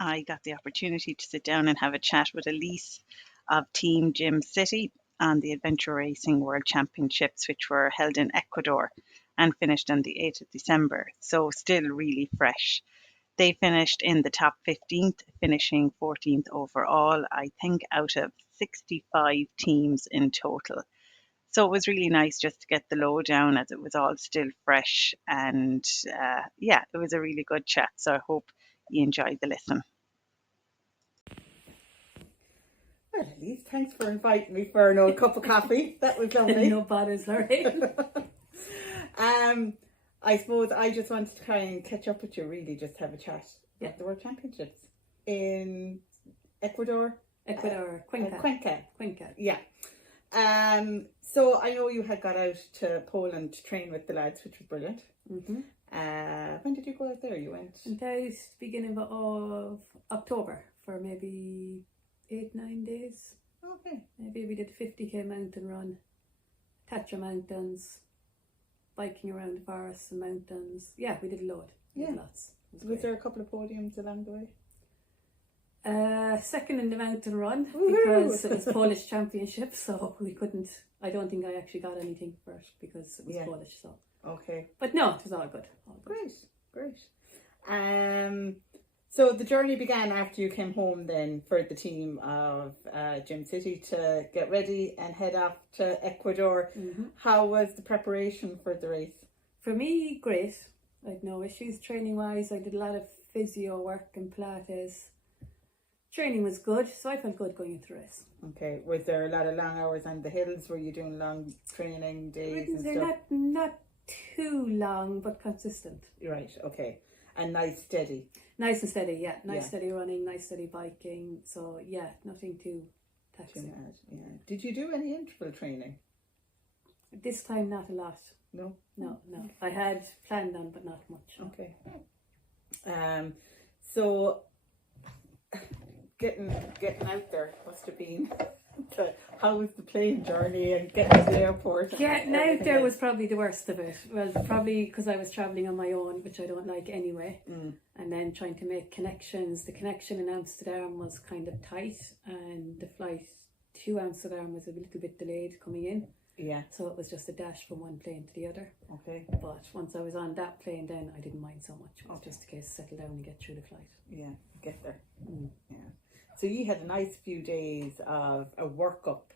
I got the opportunity to sit down and have a chat with Ailise of Team Gym City on the Adventure Racing World Championships, which were held in Ecuador and finished on the 8th of December. So, still really fresh. They finished in the top 15th, finishing 14th overall, I think, out of 65 teams in total. So it was really nice just to get the lowdown as it was all still fresh. And yeah, it was a really good chat. So I hope you enjoyed the listen. Well, Ailise, thanks for inviting me for a cup of coffee. That was lovely. No bothers, Lorraine. I suppose I just wanted to try and catch up with you, really, just have a chat at the World Championships in Ecuador. Cuenca. Yeah. So I know you had got out to Poland to train with the lads, which was brilliant. Mm-hmm. When did you go out there? You went? About beginning of October for maybe 8-9 days. Okay. Maybe we did 50k mountain run, Tatra Mountains, biking around the forests and mountains. Yeah, we did a load. We did lots. Was there a couple of podiums along the way? Second in the mountain run because it was Polish championship, so we couldn't. I don't think I actually got anything for it because it was Polish. So okay, but no, it was all good. Great. So the journey began after you came home then for the team of Gym City to get ready and head off to Ecuador. Mm-hmm. How was the preparation for the race? For me, great. I had no issues training wise. I did a lot of physio work and Pilates. Training was good, so I felt good going into the race. Okay, was there a lot of long hours on the hills? Were you doing long training days and They're stuff? not too long, but consistent. Right, okay. And nice steady? Nice and steady, yeah. Steady running, nice steady biking. So yeah, nothing too taxing. Yeah. Did you do any interval training? This time, not a lot. No. I had planned on, but not much. Okay. So getting out there must have been. How was the plane journey and getting to the airport? Getting out there was probably the worst of it. Well, probably because I was travelling on my own, which I don't like anyway. And then trying to make connections. The connection in Amsterdam was kind of tight, and the flight to Amsterdam was a little bit delayed coming in. Yeah. So it was just a dash from one plane to the other. Okay. But once I was on that plane, then I didn't mind so much. It was just a case of settle down and get through the flight. Yeah, get there. Yeah. So you had a nice few days of a workup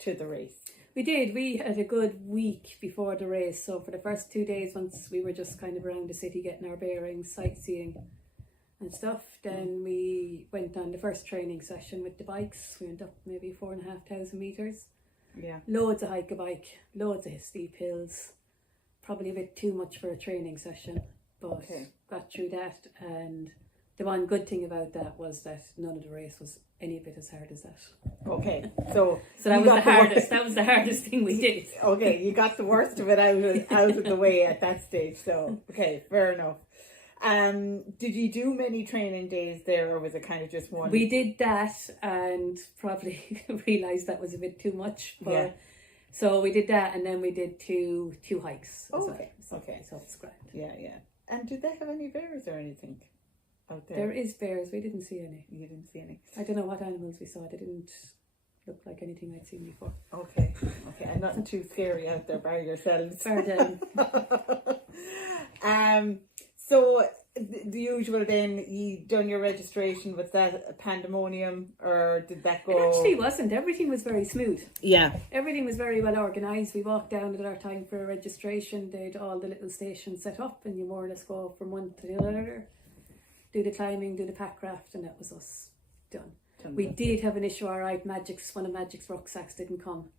to the race. We did. We had a good week before the race. So for the first 2 days, once we were just kind of around the city getting our bearings, sightseeing and stuff, then we went on the first training session with the bikes. We went up maybe 4,500 meters. Yeah. Loads of hike a bike, loads of steep hills. Probably a bit too much for a training session, but got through that. And the one good thing about that was that none of the race was any bit as hard as that. Okay, so that was the hardest. That was the hardest thing we did. Okay, you got the worst of it out of the way at that stage. So okay, fair enough. Did you do many training days there, or was it kind of just one? We did that, and probably realised that was a bit too much. So we did that, and then we did two hikes. Okay. So it's grand. Yeah. And did they have any bears or anything out there? There is bears. We didn't see any. You didn't see any. I don't know what animals we saw. They didn't look like anything I'd seen before. Okay, and nothing too scary out there by yourselves. Far down. So the usual then, you done your registration. Was that a pandemonium, or did that go? It actually wasn't. Everything was very smooth. Yeah. Everything was very well organised. We walked down at our time for registration. They'd all the little stations set up, and you more or less go from one to the other, do the climbing, do the pack craft, and that was us done. We did have an issue, alright. One of Magic's rucksacks didn't come,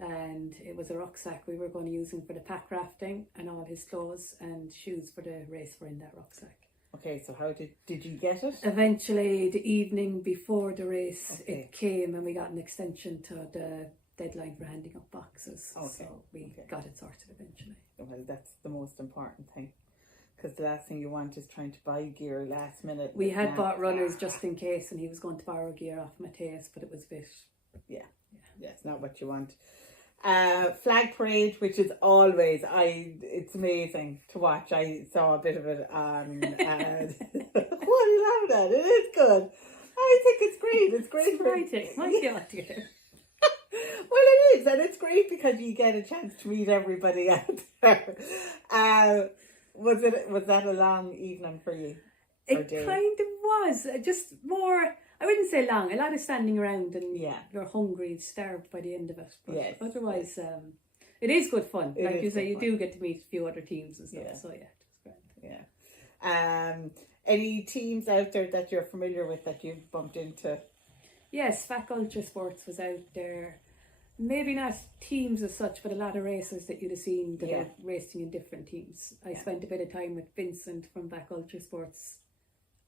and it was a rucksack we were going to use him for the pack rafting, and all his clothes and shoes for the race were in that rucksack. Okay, so how did you get it? Eventually, the evening before the race, it came, and we got an extension to the deadline for handing up boxes. So we got it sorted eventually. Well, that's the most important thing. Because the last thing you want is trying to buy gear last minute. We had bought runners just in case, and he was going to borrow gear off Matthias, but it was a bit... Yeah, it's not what you want. Flag parade, which is always, it's amazing to watch. I saw a bit of it on... what are you that. It is good. I think it's great. It's great for Exciting. Might be out together. Well, it is, and it's great because you get a chance to meet everybody out there. Was that a long evening for you? Or It day? kind of was. Just more, I wouldn't say long, a lot of standing around and Yeah. you're hungry and starved by the end of it. But Yes. otherwise, it is good fun. It Like is you say, good you fun. do get to meet a few other teams and stuff. Yeah. So yeah, it's great. Yeah. Any teams out there that you're familiar with that you've bumped into? Yes, FAC Ultra Sports was out there. Maybe not teams as such, but a lot of racers that you'd have seen that Yeah. are racing in different teams. I Yeah. spent a bit of time with Vincent from FAC Ultra Sports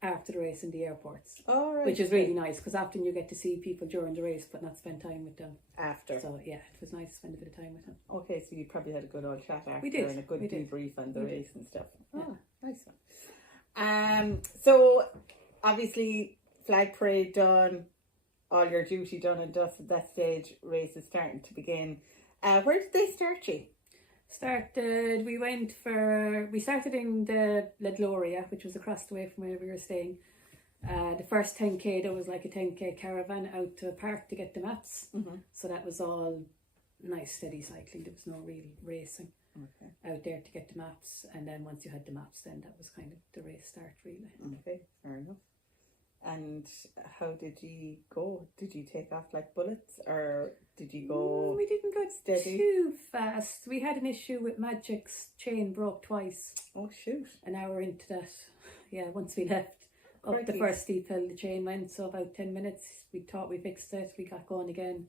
after the race in the airports, Oh, right. which is really nice because often you get to see people during the race but not spend time with them. After. So yeah, it was nice to spend a bit of time with him. Okay, so you probably had a good old chat after We did, and a good we did. debrief on the We race and stuff. Yeah. Oh, nice one. So obviously flag parade done, all your duty done and dusted. That stage, race is starting to begin. Where did they start you? We started in the La Gloria, which was across the way from where we were staying. The first 10k, there was like a 10k caravan out to a park to get the mats. Mm-hmm. So that was all nice steady cycling. There was no real racing Okay. out there to get the maps, and then once you had the maps, then that was kind of the race start really. Okay, fair enough. And how did you go? Did you take off like bullets or did you go We didn't go steady? too fast. We had an issue with Magic's chain broke twice. Oh, shoot. An hour into that, yeah, once we left up the Crikey. first steep hill, the chain went. So about 10 minutes, we thought we fixed it. We got going again.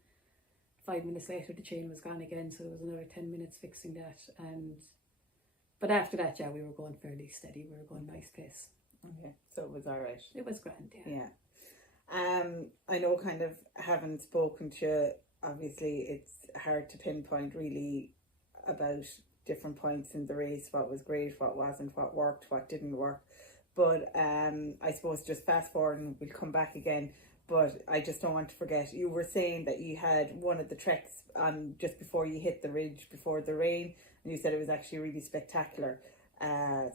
5 minutes later, the chain was gone again. So there was another 10 minutes fixing that. But after that, yeah, we were going fairly steady. We were going nice pace. Okay, so it was all right. It was grand, yeah. Yeah. I know, kind of having spoken to you, obviously it's hard to pinpoint really about different points in the race, what was great, what wasn't, what worked, what didn't work. But I suppose just fast forward and we'll come back again. But I just don't want to forget, you were saying that you had one of the treks just before you hit the ridge before the rain, and you said it was actually really spectacular.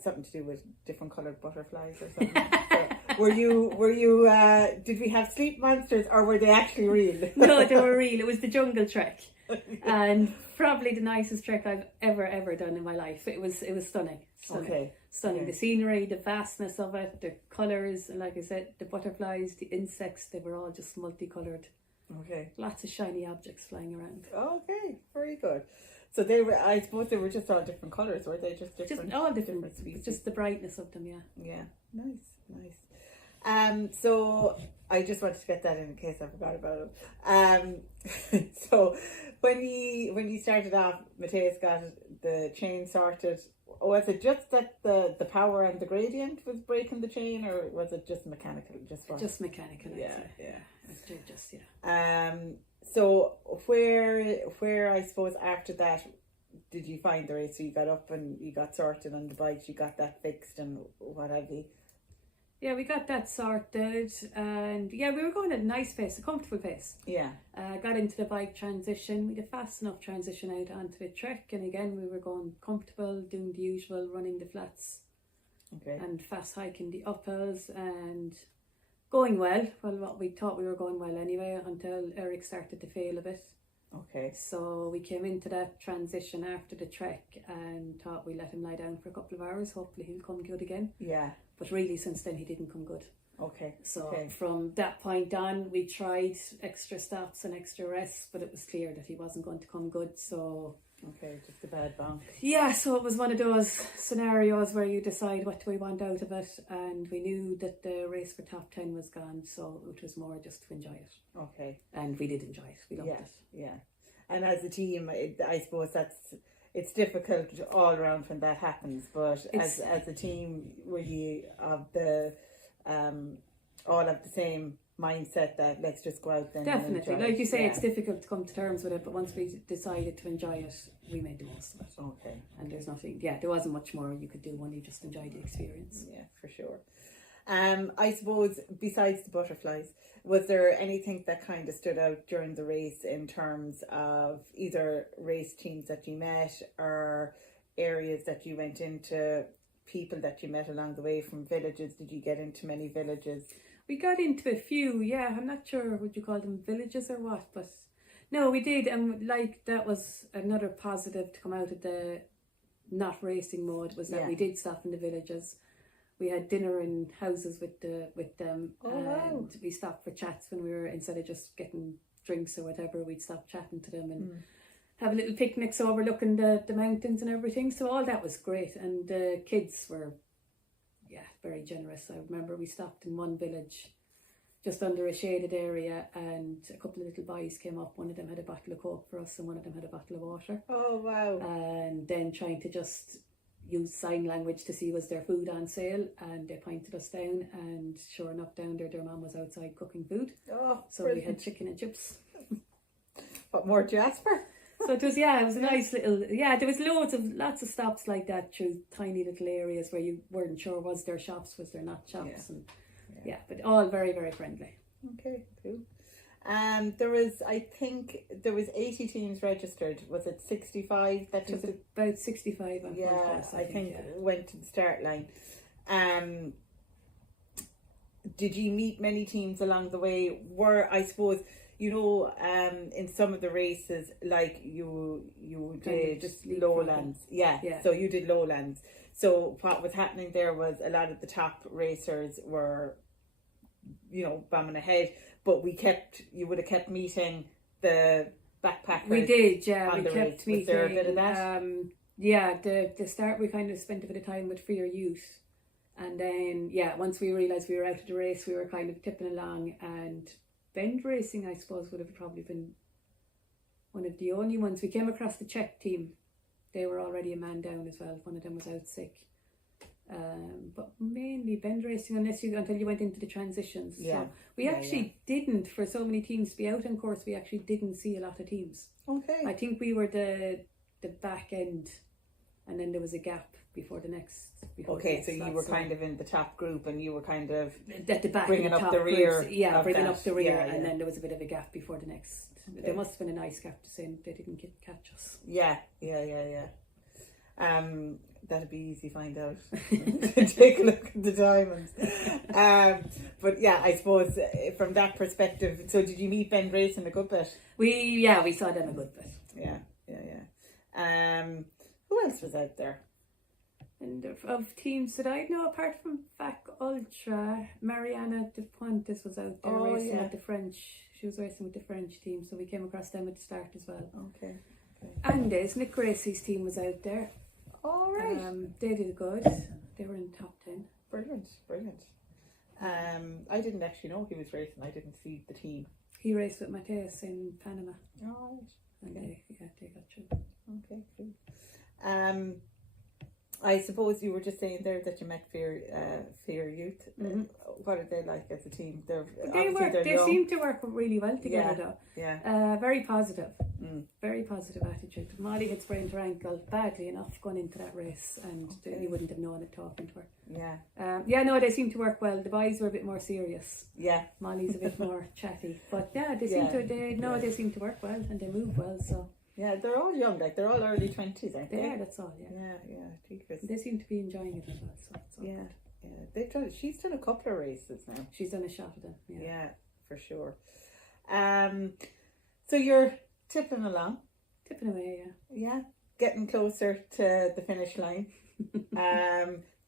Something to do with different coloured butterflies or something. So were you did we have sleep monsters or were they actually real? No, they were real. It was the jungle trek. And probably the nicest trek I've ever done in my life. It was stunning. Okay. Stunning. Okay. The scenery, the vastness of it, the colours, and like I said, the butterflies, the insects, they were all just multicoloured. Okay. Lots of shiny objects flying around. Okay, very good. So they were, I suppose they were just all different colours, were they? Just different. Just all different species. just the brightness of them, yeah. Yeah, nice. So I just wanted to get that in case I forgot about it. So when you started off, Matthias got the chain sorted. Was it just that the power and the gradient was breaking the chain, or was it just mechanical? Just mechanical, I'd Yeah, say. yeah. Just, yeah. So where I suppose after that did you find the race? So you got up and you got sorted on the bikes, you got that fixed and what have you? Yeah, we got that sorted, and yeah, we were going at a nice pace, a comfortable pace. Yeah. Got into the bike transition. We had a fast enough transition out onto the trek, and again we were going comfortable, doing the usual, running the flats, Okay. and fast hiking the uphills, and going well. Well, what we thought we were going well anyway, until Eric started to fail a bit. Okay. So we came into that transition after the trek and thought we let him lie down for a couple of hours. Hopefully he'll come good again. Yeah. But really, since then he didn't come good. Okay. So Okay. from that point on, we tried extra stops and extra rests, but it was clear that he wasn't going to come good. So Okay, just a bad bonk. yeah, so it was one of those scenarios where you decide what do we want out of it, and we knew that the race for top 10 was gone, so it was more just to enjoy it. Okay. And we did enjoy it. We loved Yeah. it. Yeah. And as a team, I suppose it's difficult all around when that happens. But as a team, were you of the all of the same mindset that let's just go out then? Definitely. And enjoy Like you it? say, Yeah. it's difficult to come to terms with it, but once we decided to enjoy it, we made the most of it. Okay. And there's nothing, there wasn't much more you could do when you just enjoy the experience. Yeah, for sure. I suppose besides the butterflies, was there anything that kind of stood out during the race in terms of either race teams that you met or areas that you went into people that you met along the way from villages? Did you get into many villages? We got into a few, yeah. I'm not sure would you call them villages or what, but no, we did, and like that was another positive to come out of the not racing mode, was that we did stop in the villages. We had dinner in houses with them, and we stopped for chats when we were, instead of just getting drinks or whatever, we'd stop chatting to them and have a little picnics overlooking the mountains and everything. So all that was great, and the kids were very generous. I remember we stopped in one village just under a shaded area, and a couple of little boys came up. One of them had a bottle of Coke for us and one of them had a bottle of water. Oh wow. And then trying to just use sign language to see was there food on sale, and they pointed us down, and sure enough down there their mum was outside cooking food. Oh, so brilliant. We had chicken and chips. What more, Jasper? So it was a nice little, there was lots of stops like that through tiny little areas where you weren't sure was there shops, was there not shops, and but all very, very friendly. Okay, cool. I think there was 80 teams registered. Was it 65 that took about 65 on podcast, I think went to the start line. Did you meet many teams along the way? I suppose, in some of the races, like you did just lowlands. Yeah. So you did lowlands. So what was happening there was a lot of the top racers were, bombing ahead, but you would have kept meeting the backpackers. We did, yeah. On we the kept race. meeting. Was there a bit of that? The start we kind of spent a bit of time with Fear Youth, and then once we realised we were out of the race, we were kind of tipping along, and bend racing I suppose would have probably been one of the only ones. We came across the Czech team. They were already a man down as well. One of them was out sick. But mainly bend racing until you went into the transitions. Yeah. So we actually didn't, for so many teams to be out on course, we actually didn't see a lot of teams. Okay. I think we were the back end, and then there was a gap before the next. So you were kind of in the top group, and you were kind of at the back, bringing up the rear. Bringing up the rear, and then there was a bit of a gap before the next. Okay. There must have been a nice gap to say they didn't catch us. Yeah. That'd be easy to find out. Take a look at the diamonds. But I suppose from that perspective, so did you meet Ben Grayson a good bit? We saw them a good bit. Yeah. Who else was out there? And of teams that I know, apart from VAC Ultra, Mariana de Puentes was out there racing with the French. She was racing with the French team, so we came across them at the start as well. Okay. Andes, Nick Gracie's team was out there. All right. They did good. They were in the top 10. Brilliant. I didn't actually know he was racing. I didn't see the team. He raced with Mateus in Panama. All right. And they got through. Okay, cool. I suppose you were just saying there that you met Fear Youth. Mm-hmm. What are they like as a team? They seem to work really well together though. Yeah. Very positive. Very positive attitude. Molly had sprained her ankle badly enough going into that race, and you wouldn't have known it talking to her. Yeah. They seem to work well. The boys were a bit more serious. Yeah. Molly's a bit more chatty. But they seem to work well, and they move well, so. Yeah, they're all young, like they're all early 20s, aren't they? Yeah, that's all, yeah. Yeah. They seem to be enjoying it as well, so it's all good. She's done a couple of races now. She's done a shot of them, Yeah, for sure. So you're tipping along. Tipping away, Yeah, getting closer to the finish line.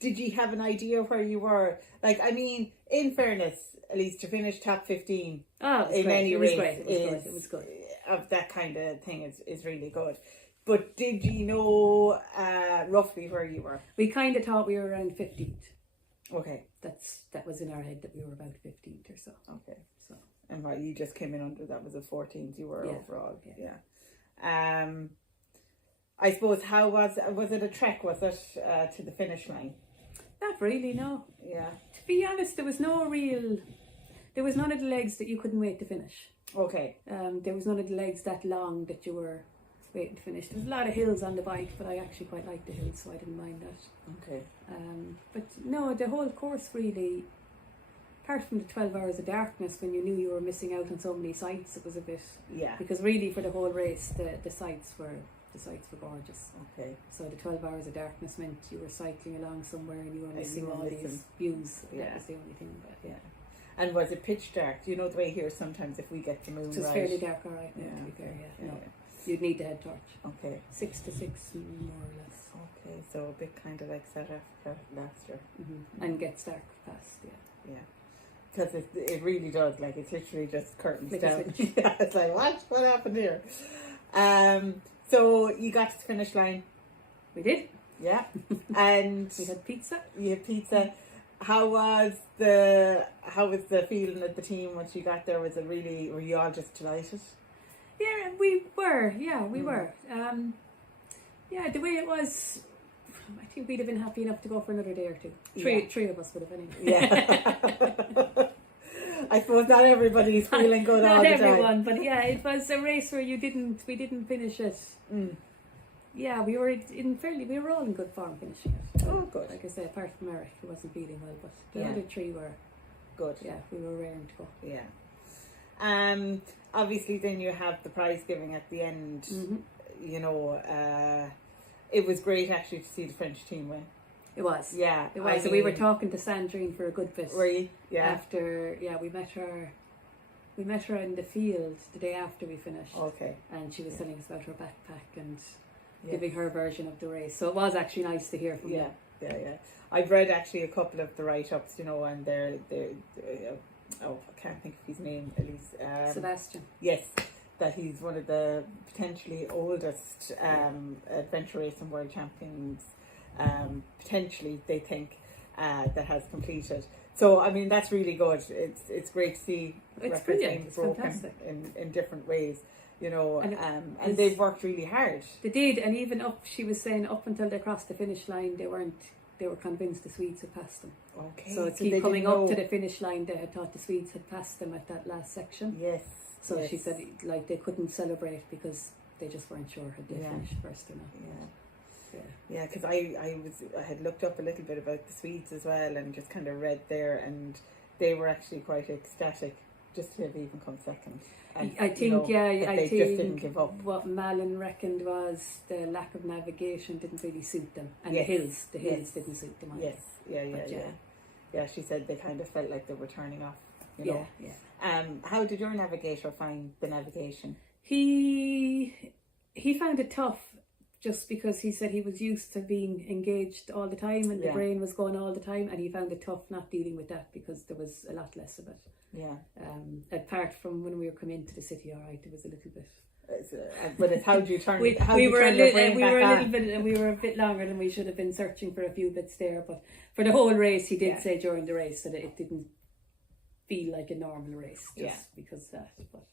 Did you have an idea where you were? Like, I mean, in fairness, Ailise, to finish top 15 in any race it was good. Of that kind of thing is really good. But did you know roughly where you were? We kind of thought we were around 15th. Okay. That was in our head, that we were about 15th or so. Okay. So. And what, you just came in under, that was a 14th you were overall. Yeah. I suppose, how was it a trek, was it, to the finish line? Not really, no. Yeah. To be honest, there was none of the legs that you couldn't wait to finish. Okay. There was none of the legs that long that you were waiting to finish. There was a lot of hills on the bike, but I actually quite liked the hills, so I didn't mind that. Okay. But no, the whole course really, apart from the 12 hours of darkness when you knew you were missing out on so many sights, it was a bit... Yeah. Because really for the whole race, the sights were the sights were gorgeous. Okay. So the 12 hours of darkness meant you were cycling along somewhere and you were And missing you were all missing. these views. Yeah. That was the only thing. But Yeah. And was it pitch dark? You know the way here sometimes if we get the moon it was right. fairly dark, all right. Now, Yeah. to be fair, yeah. Yeah. No, you'd need the head torch. Okay. 6 to 6, more or less. Okay, so a bit kind of like South Africa last year. And gets dark fast, yeah. Yeah. Because it really does, like it's literally just curtains Flick a down. switch. Yeah, it's like, what happened here? So you got to the finish line. We did. Yeah. And We had pizza. you had pizza. How was the feeling of the team once you got there? Were you all just delighted? Yeah, we were. Yeah, we were. Yeah, the way it was, I think we'd have been happy enough to go for another day or two. Three of us would have anyway. Yeah. I suppose not everybody's feeling good all Not the everyone, but yeah, it was a race where we didn't finish it. time. Yeah, we were all in good form finishing it. Oh, good. Like I say, apart from Eric, who wasn't feeling well, but the Yeah. other three were Good. Yeah, we were raring to go. Yeah. Obviously then you have the prize giving at the end. You know, it was great actually to see the French team win. It was. Yeah. It was. So we were talking to Sandrine for a good bit. Were you? Yeah. After, we met her in the field the day after we finished. Okay. And she was telling us about her backpack and Yeah. giving her version of the race. So it was actually nice to hear from Yeah. them. Yeah. I've read actually a couple of the write-ups, you know, and they're I can't think of his name, Ailise. Sebastian. Yes, that he's one of the potentially oldest adventure racing world champions, potentially they think, that has completed. So I mean that's really good. It's great to see It's records brilliant. being It's broken fantastic. in different ways, you know, And and they've worked really hard. They did, and even she was saying up until they crossed the finish line, they were convinced the Swedes had passed them. Okay, So they keep coming didn't up know. to the finish line, they had thought the Swedes had passed them at that last section. Yes. So yes. she said like they couldn't celebrate because they just weren't sure had they Yeah. finished first or not. Yeah, because I had looked up a little bit about the Swedes as well and just kind of read there, and they were actually quite ecstatic just to have even come second. And, I think they just didn't give up. what Malin reckoned was the lack of navigation didn't really suit them, and Yes. the hills Yes. didn't suit them either. Yes, But yeah. She said they kind of felt like they were turning off. You know. Yeah. How did your navigator find the navigation? He found it tough, just because he said he was used to being engaged all the time and the brain was going all the time, and he found it tough not dealing with that because there was a lot less of it. Yeah. Apart from when we were coming into the city, all right, there was a little bit. But it's how do you turn? We were a bit longer than we should have been, searching for a few bits there. But for the whole race, he did say during the race that it didn't feel like a normal race just because of that. But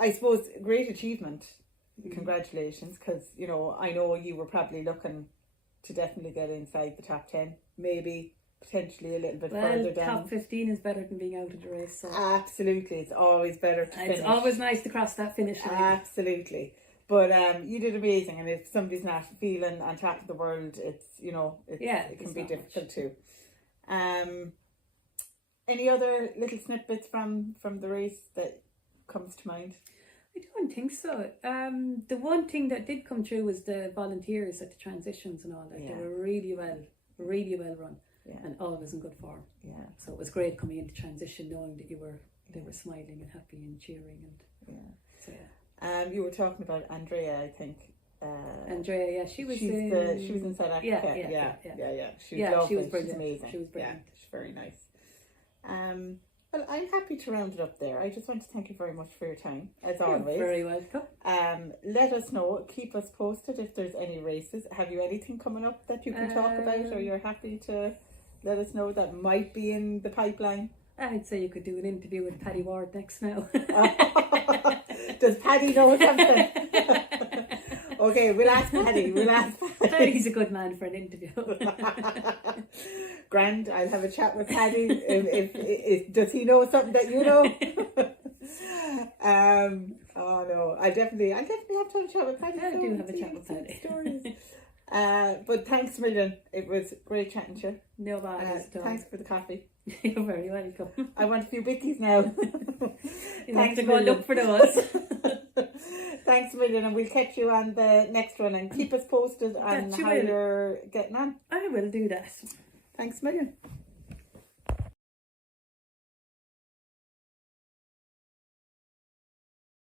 I suppose great achievement. Congratulations, because you know I know you were probably looking to definitely get inside the top 10, maybe potentially a little bit further down. Top 15 is better than being out of the race. So. Absolutely, it's always better to finish. It's always nice to cross that finish line. Absolutely, but you did amazing, and if somebody's not feeling on top of the world, it can be difficult too. Any other little snippets from the race that comes to mind? I don't think so. The one thing that did come through was the volunteers at the transitions and all that. They were really well run, and always in good form. Yeah. So it was great coming into transition, knowing that they were smiling and happy and cheering and you were talking about Andrea, I think. Andrea, she was she was in South Africa. Yeah. She was lovely. She was brilliant. She was amazing. She was brilliant. Yeah, she's very nice. Well, I'm happy to round it up there. I just want to thank you very much for your time, as always. Very welcome. Let us know, keep us posted if there's any races. Have you anything coming up that you can talk about, or you're happy to let us know that might be in the pipeline? I'd say you could do an interview with Paddy Ward next now. Does Paddy know something? Okay, we'll ask Paddy. Paddy's a good man for an interview. Grand, I'll have a chat with Paddy. If does he know something that you know? Oh no, I definitely have to have a chat with Paddy. I do have a chat with Paddy. Stories. But thanks a million. It was great chatting to you. No bother. Thanks for the coffee. You're very welcome. I want a few bickies now. You have to go and look for those. Thanks a million, and we'll catch you on the next one, and keep us posted on how you're getting on. I will do that. Thanks a million.